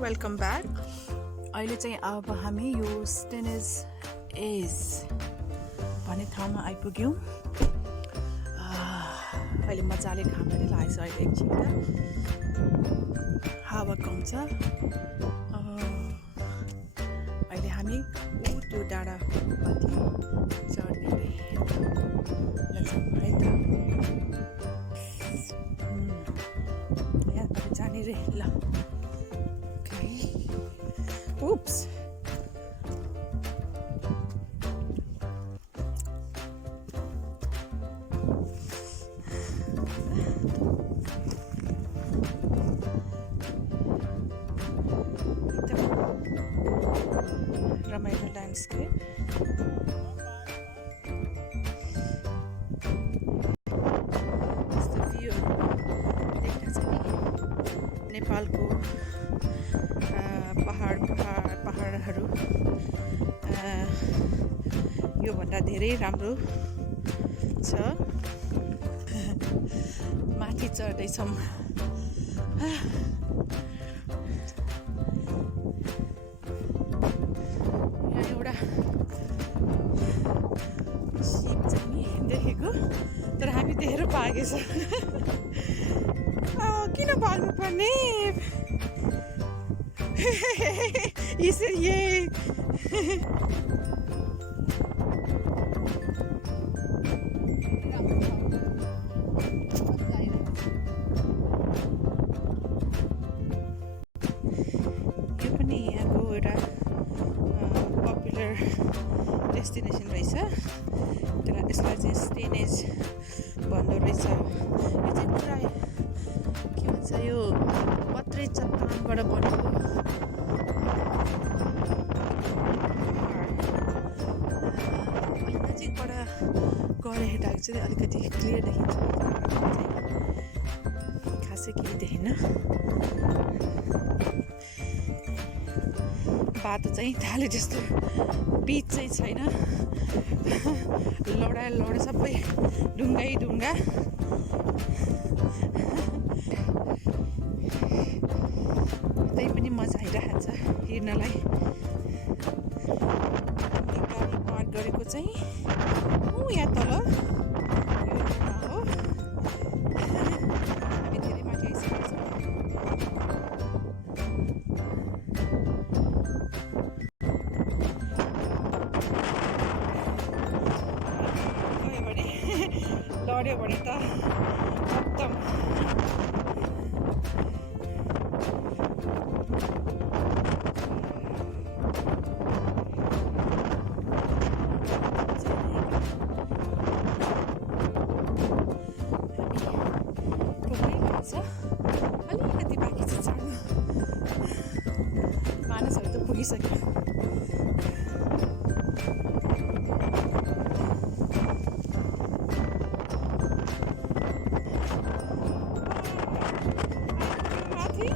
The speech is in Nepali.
Welcome back. अहिले चाहिँ अब हामी यो स्टेनेज एज भन्ने ठाउँमा आइपुग्यौँ। अहिले मजाले घाम पनि लागेको छ। अहिले एकछिन हावा कम्छ। अहिले हामी त्यो डाँडा माथि चढ्ने है त। यहाँबाट जाने रे ल। Oops. रमाइलो ल्यान्डस्केप। यस्तो भ्यूहरू देख्न चाहिँ नेपालको पहाडहरू योभन्दा धेरै राम्रो छ। माथि चढ्दैछौँ। यहाँ एउटा सिप चाहिँ नि देखेको, तर हामी देखेर भागेछ। किन भाग्नु पर्ने? यसरी यो पनि यहाँको एउटा पपुलर डेस्टिनेसन रहेछ। तर यसलाई चाहिँ स्टेनेज भन्दो रहेछ। यो चाहिँ पुरा के भन्छ, यो पत्रे चट्टानबाट बनेको नजिकबाट गएर हेर्दाखेरि चाहिँ अलिकति क्लियर देखिन्छ। खासै केही देखेन। बाटो चाहिँ थाले जस्तो पिच चाहिँ छैन। लडा सबै ढुङ्गै ढुङ्गा। त्यही पनि मजा आइरहेको छ हिँड्नलाई। गाडी पार्क गरेको चाहिँ यहाँ तल हो। हामी धेरै माथि आइसकेको छौँ। लड्यो भने त एकदम अलिकति बाँकी छ चढ्नु। मानिसहरू त पुगिसक्यो। माथि